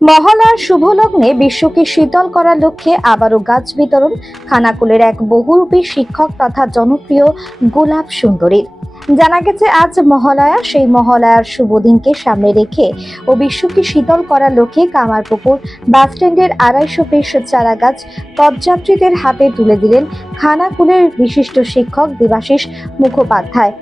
মহালয়ার শুভ লগ্নে বিশ্বকে শীতল করার লক্ষ্যে আবারও গাছ বিতরণ খানাকুলের এক বহুরূপী শিক্ষক তথা জনপ্রিয় গোলাপ সুন্দরীর। জানা গেছে আজ মহালয়া, সেই মহালয়ার শুভ দিনকে সামনে রেখে ও বিশ্বকে শীতল করার লক্ষ্যে কামারপুকুর বাসস্ট্যান্ডের 250 পিস চারা গাছ পদযাত্রীদের হাতে তুলে দিলেন খানাকুলের বিশিষ্ট শিক্ষক দেবাশিস মুখোপাধ্যায়,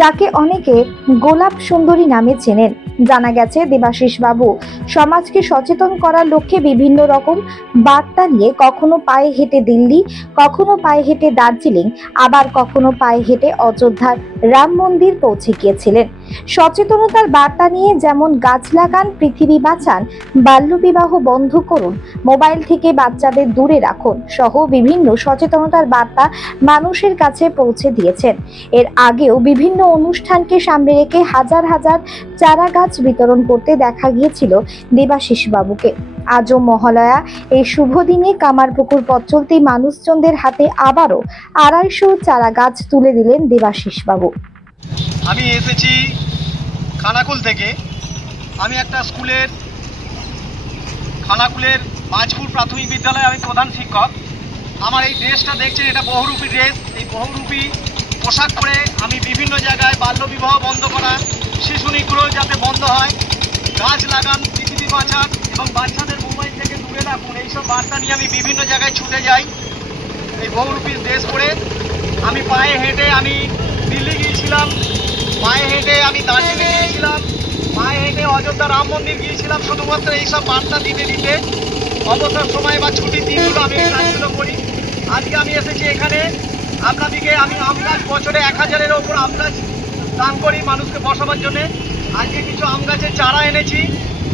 যাকে অনেকে গোলাপ সুন্দরী নামে চেনেন। জানা গেছে দেবাশিস বাবু সমাজকে সচেতন করার লক্ষ্যে বিভিন্ন রকম বার্তা নিয়ে কখনো পায়ে হেঁটে দিল্লি, কখনো পায়ে হেঁটে দার্জিলিং, আবার কখনো পায়ে হেঁটে অযোধ্যার রাম মন্দির পৌঁছে গিয়েছিলেন। সচেতনতার বার্তা নিয়ে যেমন গাছ লাগান, পৃথিবী বাঁচান, বাল্যবিবাহ বন্ধ করুন, মোবাইল থেকে বাচ্চাদের দূরে রাখুন সহ বিভিন্ন সচেতনতার বার্তা মানুষের কাছে পৌঁছে দিয়েছেন। এর আগেও বিভিন্ন অনুষ্ঠানকে সামনে রেখে হাজার হাজার চারা গাছ বিতরণ করতে দেখা গিয়েছিল দেবাশিস বাবুকে। আজও মহালয়া এই শুভ দিনে কামারপুকুর পথ চলতি মানুষজনদের হাতে আবারও 250 চারা গাছ তুলে দিলেন দেবাশিস বাবু। আমি এসেছি খানাকুল থেকে। আমি একটা স্কুলের খানাকুলের মাঝপুর প্রাথমিক বিদ্যালয়ে আমি প্রধান শিক্ষক। আমার এই ড্রেসটা দেখছেন, এটা বহুরূপী ড্রেস। এই বহুরূপী পোশাক পরে আমি বিভিন্ন জায়গায় বাল্যবিবাহ বন্ধ করা, শিশু নিগ্রহ যাতে বন্ধ হয়, গাছ লাগান, পৃথিবী বাঁচান এবং বাচ্চাদের মোবাইল থেকে দূরে রাখুন, এইসব বার্তা নিয়ে আমি বিভিন্ন জায়গায় ছুটে যাই। এই বহুরূপী ড্রেস পরে আমি পায়ে হেঁটে আমি দিল্লি গিয়েছিলাম, পায়ে হেঁটে আমি দার্জিলিং গিয়েছিলাম, পায়ে হেঁটে অযোধ্যা রাম মন্দির গিয়েছিলাম। শুধুমাত্র এইসব বার্তা দিতে দিতে অবসর সময় বা ছুটির দিনগুলো আমি এই কাজগুলো করি। আজকে আমি এসেছি এখানে আপনাদেরকে আমি আম গাছ বছরে 1000-এর ওপর আম গাছ দান করি মানুষকে বসাবার জন্যে। আজকে কিছু আম গাছের চারা এনেছি,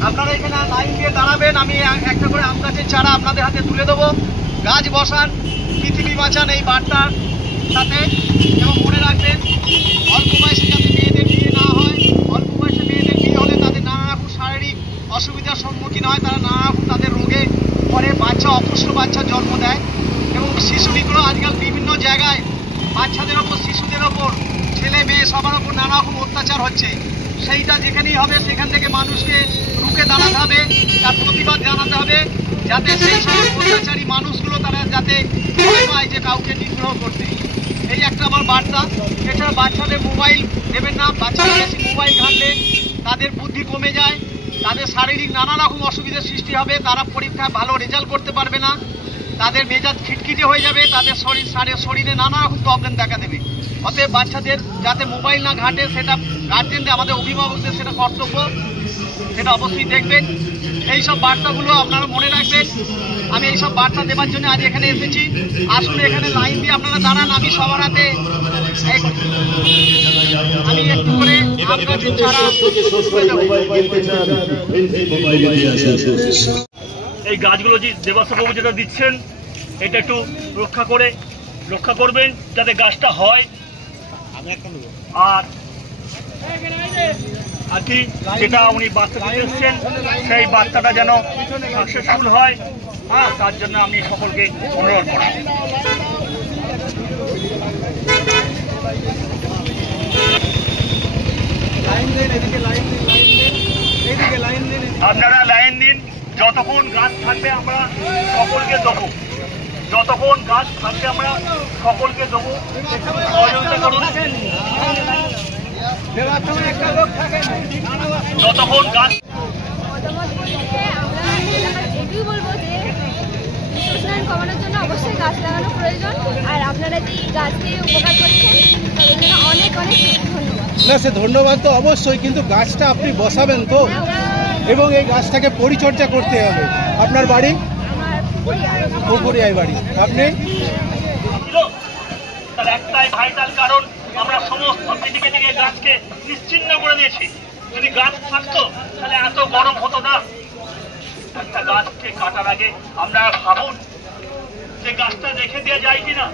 আপনারা এখানে লাইন দিয়ে দাঁড়াবেন, আমি একটা করে আম গাছের চারা আপনাদের হাতে তুলে দেবো। গাছ বসান, পৃথিবী বাঁচান এই বার্তার সাথে। এবং মনে রাখবেন, অল্প বয়সে যাতে মেয়েদের বিয়ে না হয়, অল্প বয়সে মেয়েদের বিয়ে হলে তাদের নানা রকম শারীরিক অসুবিধার সম্মুখীন হয়, তারা নানা রকম তাদের রোগে পরে বাচ্চা অপুষ্ট বাচ্চা জন্ম দেয়। এবং শিশু নিগ্রহ আজকাল বিভিন্ন জায়গায় বাচ্চাদের ওপর, শিশুদের ওপর, ছেলে মেয়ে সবার ওপর নানা রকম অত্যাচার হচ্ছে। সেইটা যেখানেই হবে সেখান থেকে মানুষকে রুখে দাঁড়াতে হবে, তার প্রতিবাদ জানাতে হবে, যাতে সেই সব অত্যাচারী মানুষগুলো তারা যাতে ভয় পায় যে কাউকে নিগ্রহ করতে। এই একটা আমার বার্তা। এছাড়া বাচ্চাদের মোবাইল দেবেন না। বাচ্চারা বেশি মোবাইল ঘাঁটলে তাদের বুদ্ধি কমে যায়, তাদের শারীরিক নানা রকম অসুবিধার সৃষ্টি হবে, তারা পরীক্ষায় ভালো রেজাল্ট করতে পারবে না, তাদের মেজাজ খিটখিটে হয়ে যাবে, তাদের শরীরে নানা রকম প্রবলেম দেখা দেবে। অতএব বাচ্চাদের যাতে মোবাইল না ঘাঁটে, সেটা গার্জেনদের, আমাদের অভিভাবকদের সেটা কর্তব্য, সেটা অবশ্যই দেখবেন। এইসব বার্তাগুলো আপনারা মনে রাখবেন। আমি এইসব বার্তা দেওয়ার জন্য আজ এখানে এসেছি। আসলে এখানে লাইন দিয়ে আপনারা দাঁড়ান, আমি সবার হাতে আমি একটু করে এই গাছগুলো যে দেবাশিসবাবু যেটা দিচ্ছেন, এটা একটু রক্ষা করবেন যাতে গাছটা হয়। আর কি যেটা উনি বার্তা দিতে এসছেন, সেই বার্তাটা যেন সাকসেসফুল হয়, তার জন্য আমি সকলকে অনুরোধ করি। আপনারা লাইন দিন, যতক্ষণ গাছ থাকবে আমরা সকলকে দেবো, যতক্ষণ গাছ থাকবে আমরা সকলকে দেবো। সহযোগিতা করুন, যতক্ষণ গাছ। এটাই বলবো যে উষ্ণায়ন কমানোর জন্য অবশ্যই গাছ লাগানো প্রয়োজন, আর আপনারা যে গাছকে উপকার করছেন তাদের জন্য অনেক অনেক ধন্যবাদ। না, সে ধন্যবাদ তো অবশ্যই, কিন্তু গাছটা আপনি বসাবেন তো, এবং এই গাছটাকে পরিচর্যা করতে হবে। আপনার বাড়ি? পুকুরিয়ায় বাড়ি। আপনি? তার একটাই ভাইটাল কারণ, আমরা সমস্ত পৃথিবী থেকে গাছকে নিশ্চিহ্ন করে দিয়েছি। যদি গাছ থাকতো তাহলে এত গরম হতো না। একটা গাছকে কাটার আগে আমরা ভাবুন যে গাছটা রেখে দেওয়া যায় কিনা।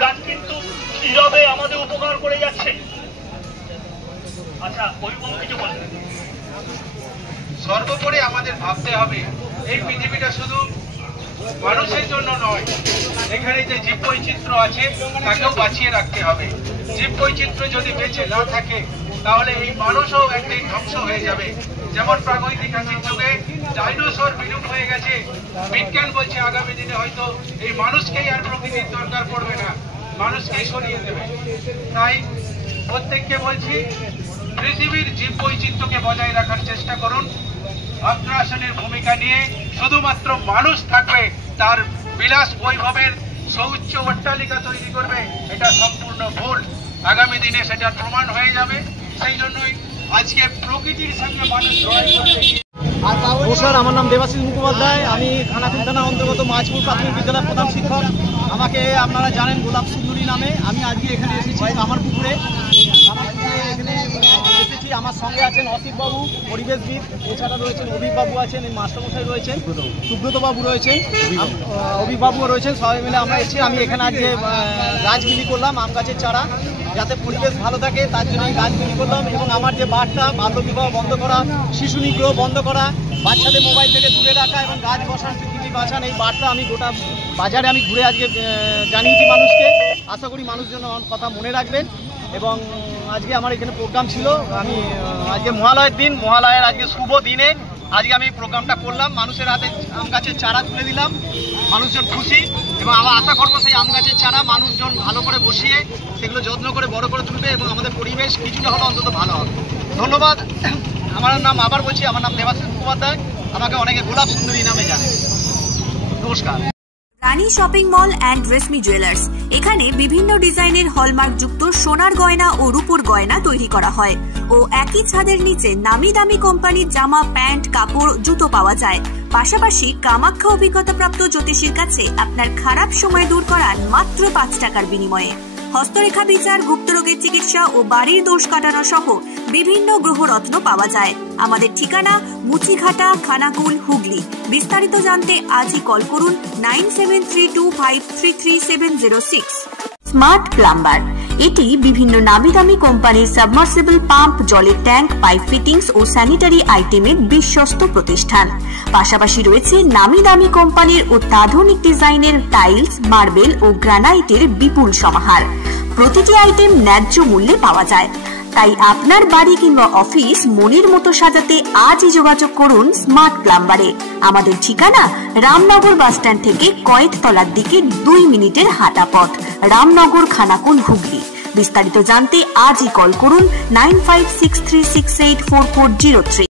গাছ কিন্তু নীরবে আমাদের উপকার করে যাচ্ছে। আচ্ছা, ওইরকম কিছু বলেন। সর্বোপরি আমাদের ভাবতে হবে, এই পৃথিবীটা শুধু মানুষের জন্য নয়, এখানে যে জীব বৈচিত্র্য আছে তাকেও বাঁচিয়ে রাখতে হবে। জীব বৈচিত্র্য যদি বেঁচে না থাকে তাহলে এই মানুষও একদিন ধ্বংস হয়ে যাবে। যেমন প্রাগৈতিহাসিক যুগে বিলুপ হয়ে গেছে। বিজ্ঞান বলছে আগামী দিনে হয়তো এই মানুষকেই আর প্রকৃতির দরকার পড়বে না, মানুষকেই সরিয়ে দেবে। তাই প্রত্যেককে বলছি, পৃথিবীর জীব বৈচিত্র্যকে বজায় রাখার চেষ্টা করুন। আগ্রাসনের ভূমিকা নিয়ে শুধুমাত্র মানুষ থাকবে, তার বিলাস বৈভবের সৌচ্চ অট্টালিকা তৈরি করবে, এটা সম্পূর্ণ ভুল। আগামী দিনে সেটা প্রমাণ হয়ে যাবে। সেই জন্যই আজকে প্রকৃতির সঙ্গে মানুষ লড়াই করতে গিয়ে। নমস্কার, আমার নাম দেবাশিস মুখোপাধ্যায়। আমি খানাকুল থানা অন্তর্গত মাঝপুর প্রাথমিক বিদ্যালয়ের প্রধান শিক্ষক। আমাকে আপনারা জানেন গোলাপ সুন্দরী নামে। আমি আজকে এখানে এসেছি কামারপুকুরে। এখানে এসেছি, আমার সঙ্গে আছেন অসিতবাবু পরিবেশবিদ, এছাড়া রয়েছেন অভিবাবু আছেন, এই মাস্টারমশাই রয়েছেন, সুব্রতবাবু রয়েছেন, অভিবাবুও রয়েছেন। সবাই মিলে আমরা এসেছি। আমি এখানে আজকে গাছ বিলি করলাম, আম গাছের চারা, যাতে পরিবেশ ভালো থাকে তার জন্য গাছ বিলি করলাম। এবং আমার যে বার্তা, বাল্যবিবাহ বন্ধ করা, শিশু নিগ্রহ বন্ধ করা, বাচ্চাদের মোবাইল থেকে দূরে রাখা এবং গাছ বসান, পৃথিবী বাঁচান, এই বার্তা আমি গোটা বাজারে আমি ঘুরে আজকে জানিয়েছি মানুষকে। আশা করি মানুষজন আমার কথা মনে রাখবেন। এবং আজকে আমার এখানে প্রোগ্রাম ছিল। আমি আজকে মহালয়ের দিন, মহালয়ের আজকে শুভ দিনে আজকে আমি প্রোগ্রামটা করলাম। মানুষের হাতে আম গাছের চারা তুলে দিলাম, মানুষজন খুশি। এবং আমার আশা করবো সেই আম গাছের চারা মানুষজন ভালো করে বসিয়ে সেগুলো যত্ন করে বড় করে তুলবে এবং আমাদের পরিবেশ কিছুটা হলো অন্তত ভালো হবে। ধন্যবাদ। আমার নাম আবার বলছি, আমার নাম দেবাশিস মুখোপাধ্যায়। আমাকে অনেকে গোলাপ সুন্দরী নামে জানে। নমস্কার। Rani shopping mall and Reshmi jewellers, এখানে বিভিন্ন ডিজাইনের হলমার্ক যুক্ত সোনার গয়না ও রূপোর গয়না তৈরি করা হয় ও একই ছাদের নিচে নামি দামি কোম্পানির জামা, প্যান্ট, কাপড়, জুতো পাওয়া যায়। পাশাপাশি কামাখ্যা অভিজ্ঞতাপ্রাপ্ত জ্যোতিষীর কাছে আপনার খারাপ সময় দূর করান মাত্র 5 টাকার বিনিময়ে। হস্তরেখা বিচার, গুপ্তরোগের চিকিৎসা ও বাড়ির দোষ কাটানো সহ বিভিন্ন গ্রহরত্ন পাওয়া যায়। আমাদের ঠিকানা মুচিঘাটা, খানাকুল, হুগলি। বিস্তারিত জানতে আজই কল করুন 9732533706। স্মার্ট প্লাম্বার, এটি বিভিন্ন নামি দামি কোম্পানির সাবমার্সিবল পাম্প, জলের ট্যাঙ্ক, পাইপ ফিটিংস ও স্যানিটারি আইটেমের বিশ্বস্ত প্রতিষ্ঠান। পাশাপাশি রয়েছে নামি দামি কোম্পানির অত্যাধুনিক ডিজাইনের টাইলস, মার্বেল ও গ্রানাইটের বিপুল সমাহার। প্রতিটি আইটেম ন্যায্য মূল্যে পাওয়া যায়। তাই আপনার বাড়ি কিংবা অফিস মনের মতো সাজাতে আজই যোগাযোগ করুন স্মার্ট প্লাম্বারে। আমাদের ঠিকানা রামনগর বাসস্ট্যান্ড থেকে কয়েকতলার দিকে 2 মিনিটের হাঁটা পথ, রামনগর, খানাকুল, হুগলি। বিস্তারিত জানতে আজই কল করুন 9563684403।